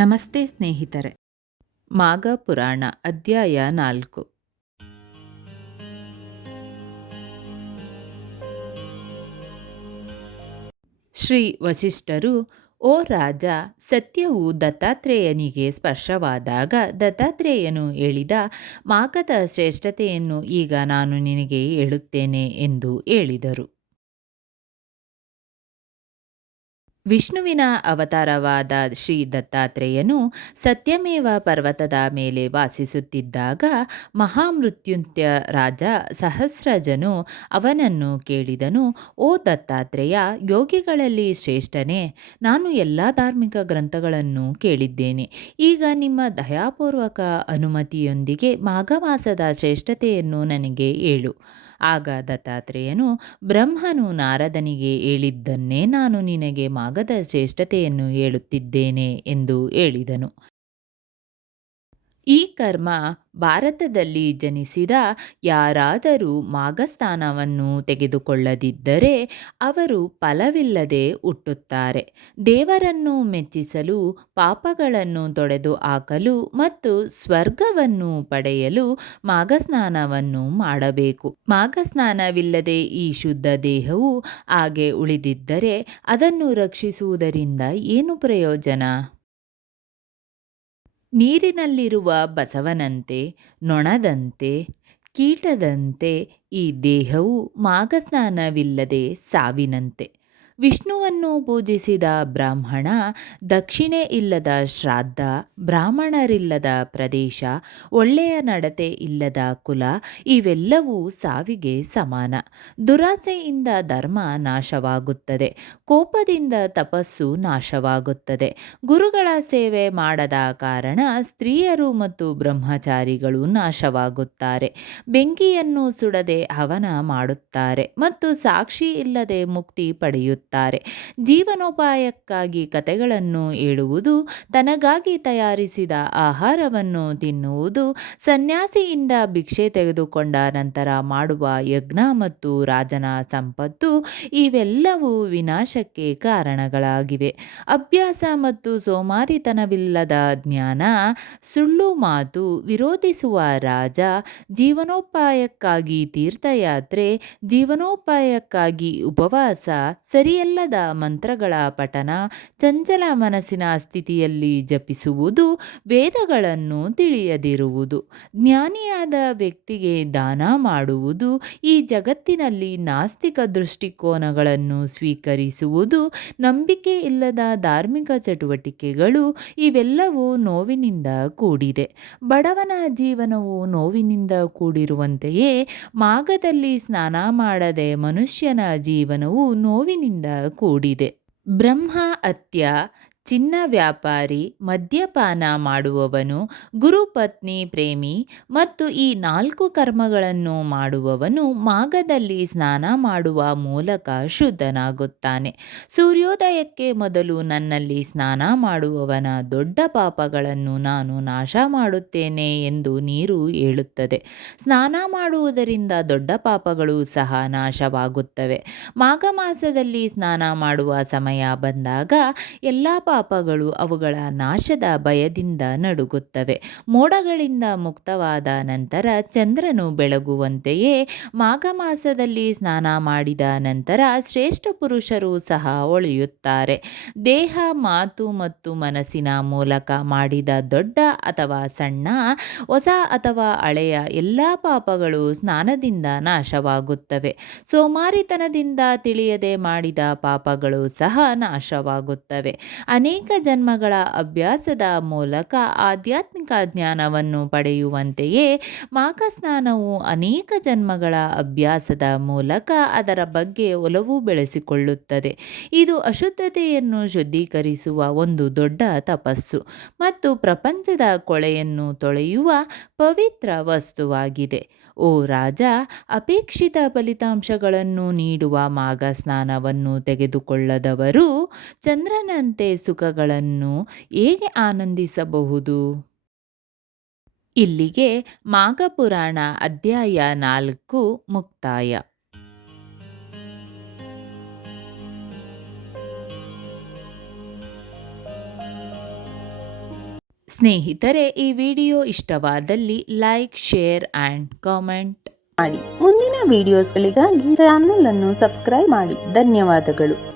ನಮಸ್ತೆ ಸ್ನೇಹಿತರೆ. ಮಾಘ ಪುರಾಣ ಅಧ್ಯಾಯ ನಾಲ್ಕು. ಶ್ರೀ ವಸಿಷ್ಠರು, ಓ ರಾಜ, ಸತ್ಯವು ದತ್ತಾತ್ರೇಯನಿಗೆ ಸ್ಪರ್ಶವಾದಾಗ ದತ್ತಾತ್ರೇಯನು ಹೇಳಿದ ಮಾಘದ ಶ್ರೇಷ್ಠತೆಯನ್ನು ಈಗ ನಾನು ನಿನಗೆ ಹೇಳುತ್ತೇನೆ ಎಂದು ಹೇಳಿದರು. ವಿಷ್ಣುವಿನ ಅವತಾರವಾದ ಶ್ರೀ ದತ್ತಾತ್ರೇಯನು ಸತ್ಯಮೇವ ಪರ್ವತದ ಮೇಲೆ ವಾಸಿಸುತ್ತಿದ್ದಾಗ ಮಹಾಮೃತ್ಯುಂತ್ಯ ರಾಜ ಸಹಸ್ರಜನು ಅವನನ್ನು ಕೇಳಿದನು, ಓ ದತ್ತಾತ್ರೇಯ, ಯೋಗಿಗಳಲ್ಲಿ ಶ್ರೇಷ್ಠನೇ. ನಾನು ಎಲ್ಲ ಧಾರ್ಮಿಕ ಗ್ರಂಥಗಳನ್ನು ಕೇಳಿದ್ದೇನೆ. ಈಗ ನಿಮ್ಮ ದಯಾಪೂರ್ವಕ ಅನುಮತಿಯೊಂದಿಗೆ ಮಾಘಮಾಸದ ಶ್ರೇಷ್ಠತೆಯನ್ನು ನನಗೆ ಹೇಳು. ಆಗ ದತ್ತಾತ್ರೇಯನು ಬ್ರಹ್ಮನು ನಾರದನಿಗೆ ಹೇಳಿದ್ದನ್ನೇ ನಾನು ನಿನಗೆ ಮಾಗದ ಶ್ರೇಷ್ಠತೆಯನ್ನು ಹೇಳುತ್ತಿದ್ದೇನೆ ಎಂದು ಹೇಳಿದನು. ಈ ಕರ್ಮ ಭಾರತದಲ್ಲಿ ಜನಿಸಿದ ಯಾರಾದರೂ ಮಾಗಸ್ಥಾನವನ್ನು ತೆಗೆದುಕೊಳ್ಳದಿದ್ದರೆ ಅವರು ಫಲವಿಲ್ಲದೆ ಹುಟ್ಟುತ್ತಾರೆ. ದೇವರನ್ನು ಮೆಚ್ಚಿಸಲು, ಪಾಪಗಳನ್ನು ತೊಡೆದು ಹಾಕಲು ಮತ್ತು ಸ್ವರ್ಗವನ್ನು ಪಡೆಯಲು ಮಾಘಸ್ನಾನವನ್ನು ಮಾಡಬೇಕು. ಮಾಘಸ್ನಾನವಿಲ್ಲದೆ ಈ ಶುದ್ಧ ದೇಹವು ಹಾಗೆ ಉಳಿದಿದ್ದರೆ ಅದನ್ನು ರಕ್ಷಿಸುವುದರಿಂದ ಏನು ಪ್ರಯೋಜನ? ನೀರಿನಲ್ಲಿರುವ ಬಸವನಂತೆ ನೊಣದಂತೆ ಕೀಟದಂತೆ ಈ ದೇಹವು ಮಾಘಸ್ನಾನವಿಲ್ಲದೆ ಸಾವಿನಂತೆ. ವಿಷ್ಣುವನ್ನು ಪೂಜಿಸಿದ ಬ್ರಾಹ್ಮಣ ದಕ್ಷಿಣೆ ಇಲ್ಲದ ಶ್ರಾದ್ದ, ಬ್ರಾಹ್ಮಣರಿಲ್ಲದ ಪ್ರದೇಶ, ಒಳ್ಳೆಯ ನಡತೆ ಇಲ್ಲದ ಕುಲ ಇವೆಲ್ಲವೂ ಸಾವಿಗೆ ಸಮಾನ. ದುರಾಸೆಯಿಂದ ಧರ್ಮ ನಾಶವಾಗುತ್ತದೆ, ಕೋಪದಿಂದ ತಪಸ್ಸು ನಾಶವಾಗುತ್ತದೆ. ಗುರುಗಳ ಸೇವೆ ಮಾಡದ ಕಾರಣ ಸ್ತ್ರೀಯರು ಮತ್ತು ಬ್ರಹ್ಮಚಾರಿಗಳು ನಾಶವಾಗುತ್ತಾರೆ. ಬೆಂಕಿಯನ್ನು ಸುಡದೆ ಹವನ ಮಾಡುತ್ತಾರೆ ಮತ್ತು ಸಾಕ್ಷಿ ಇಲ್ಲದೆ ಮುಕ್ತಿ ಪಡೆಯುತ್ತಾರೆ. ಜೀವನೋಪಾಯಕ್ಕಾಗಿ ಕತೆಗಳನ್ನು ಹೇಳುವುದು, ತನಗಾಗಿ ತಯಾರಿಸಿದ ಆಹಾರವನ್ನು ತಿನ್ನುವುದು, ಸನ್ಯಾಸಿಯಿಂದ ಭಿಕ್ಷೆ ತೆಗೆದುಕೊಂಡ ನಂತರ ಮಾಡುವ ಯಜ್ಞ ಮತ್ತು ರಾಜನ ಸಂಪತ್ತು ಇವೆಲ್ಲವೂ ವಿನಾಶಕ್ಕೆ ಕಾರಣಗಳಾಗಿವೆ. ಅಭ್ಯಾಸ ಮತ್ತು ಸೋಮಾರಿತನವಿಲ್ಲದ ಜ್ಞಾನ, ಸುಳ್ಳು ಮಾತು ವಿರೋಧಿಸುವ ರಾಜ ಜೀವನೋಪಾಯಕ್ಕಾಗಿ ತೀರ್ಥಯಾತ್ರೆ, ಜೀವನೋಪಾಯಕ್ಕಾಗಿ ಉಪವಾಸ ಸರಿಯ ಸರಿಯಲ್ಲದ ಮಂತ್ರಗಳ ಪಠನ ಚಂಚಲ ಮನಸ್ಸಿನ ಸ್ಥಿತಿಯಲ್ಲಿ ಜಪಿಸುವುದು ವೇದಗಳನ್ನು ತಿಳಿಯದಿರುವುದು. ಜ್ಞಾನಿಯಾದ ವ್ಯಕ್ತಿಗೆ ದಾನ ಮಾಡುವುದು ಈ ಜಗತ್ತಿನಲ್ಲಿ ನಾಸ್ತಿಕ ದೃಷ್ಟಿಕೋನಗಳನ್ನು ಸ್ವೀಕರಿಸುವುದು ನಂಬಿಕೆ ಇಲ್ಲದ ಧಾರ್ಮಿಕ ಚಟುವಟಿಕೆಗಳು ಇವೆಲ್ಲವೂ ನೋವಿನಿಂದ ಕೂಡಿದೆ. ಬಡವನ ಜೀವನವು ನೋವಿನಿಂದ ಕೂಡಿರುವಂತೆಯೇ ಮಾಗದಲ್ಲಿ ಸ್ನಾನ ಮಾಡದೆ ಮನುಷ್ಯನ ಜೀವನವು ನೋವಿನಿಂದ ಕೂಡಿದೆ. ಬ್ರಹ್ಮ ಹತ್ಯ ಚಿನ್ನ ವ್ಯಾಪಾರಿ, ಮದ್ಯಪಾನ ಮಾಡುವವನು, ಗುರುಪತ್ನಿ ಪ್ರೇಮಿ ಮತ್ತು ಈ ನಾಲ್ಕು ಕರ್ಮಗಳನ್ನು ಮಾಡುವವನು ಮಾಗದಲ್ಲಿ ಸ್ನಾನ ಮಾಡುವ ಮೂಲಕ ಶುದ್ಧನಾಗುತ್ತಾನೆ. ಸೂರ್ಯೋದಯಕ್ಕೆ ಮೊದಲು ನನ್ನಲ್ಲಿ ಸ್ನಾನ ಮಾಡುವವನ ದೊಡ್ಡ ಪಾಪಗಳನ್ನು ನಾನು ನಾಶ ಮಾಡುತ್ತೇನೆ ಎಂದು ನೀರು ಹೇಳುತ್ತದೆ. ಸ್ನಾನ ಮಾಡುವುದರಿಂದ ದೊಡ್ಡ ಪಾಪಗಳು ಸಹ ನಾಶವಾಗುತ್ತವೆ. ಮಾಘ ಮಾಸದಲ್ಲಿ ಸ್ನಾನ ಮಾಡುವ ಸಮಯ ಬಂದಾಗ ಎಲ್ಲ ಪಾಪಗಳು ಅವುಗಳ ನಾಶದ ಭಯದಿಂದ ನಡುಗುತ್ತವೆ. ಮೋಡಗಳಿಂದ ಮುಕ್ತವಾದ ನಂತರ ಚಂದ್ರನು ಬೆಳಗುವಂತೆಯೇ ಮಾಘ ಮಾಸದಲ್ಲಿ ಸ್ನಾನ ಮಾಡಿದ ನಂತರ ಶ್ರೇಷ್ಠ ಪುರುಷರು ಸಹ ಒಳೆಯುತ್ತಾರೆ. ದೇಹ, ಮಾತು ಮತ್ತು ಮನಸ್ಸಿನ ಮೂಲಕ ಮಾಡಿದ ದೊಡ್ಡ ಅಥವಾ ಸಣ್ಣ, ಹೊಸ ಅಥವಾ ಹಳೆಯ ಎಲ್ಲ ಪಾಪಗಳು ಸ್ನಾನದಿಂದ ನಾಶವಾಗುತ್ತವೆ. ಸೋಮಾರಿತನದಿಂದ ತಿಳಿಯದೆ ಮಾಡಿದ ಪಾಪಗಳು ಸಹ ನಾಶವಾಗುತ್ತವೆ. ಅನೇಕ ಜನ್ಮಗಳ ಅಭ್ಯಾಸದ ಮೂಲಕ ಆಧ್ಯಾತ್ಮಿಕ ಜ್ಞಾನವನ್ನು ಪಡೆಯುವಂತೆಯೇ ಮಾಘಸ್ನಾನವು ಅನೇಕ ಜನ್ಮಗಳ ಅಭ್ಯಾಸದ ಮೂಲಕ ಅದರ ಬಗ್ಗೆ ಒಲವು ಬೆಳೆಸಿಕೊಳ್ಳುತ್ತದೆ. ಇದು ಅಶುದ್ಧತೆಯನ್ನು ಶುದ್ಧೀಕರಿಸುವ ಒಂದು ದೊಡ್ಡ ತಪಸ್ಸು ಮತ್ತು ಪ್ರಪಂಚದ ಕೊಳೆಯನ್ನು ತೊಳೆಯುವ ಪವಿತ್ರ ವಸ್ತುವಾಗಿದೆ. ಓ ರಾಜ, ಅಪೇಕ್ಷಿತ ಫಲಿತಾಂಶಗಳನ್ನು ನೀಡುವ ಮಾಘ ಸ್ನಾನವನ್ನು ತೆಗೆದುಕೊಳ್ಳದವರು ಚಂದ್ರನಂತೆ ಸುಖಗಳನ್ನು ಹೇಗೆ ಆನಂದಿಸಬಹುದು? ಇಲ್ಲಿಗೆ ಮಾಘಪುರಾಣ ಅಧ್ಯಾಯ ನಾಲ್ಕು ಮುಕ್ತಾಯ. ಸ್ನೇಹಿತರೆ, ಈ ವಿಡಿಯೋ ಇಷ್ಟವಾದಲ್ಲಿ ಲೈಕ್, ಶೇರ್ ಆ್ಯಂಡ್ ಕಾಮೆಂಟ್. ಮಾಡಿ. ಮುಂದಿನ ವಿಡಿಯೋಸ್ಗಳಿಗಾಗಿ ಚಾನಲ್ ಅನ್ನು ಸಬ್ಸ್ಕ್ರೈಬ್ ಮಾಡಿ. ಧನ್ಯವಾದಗಳು.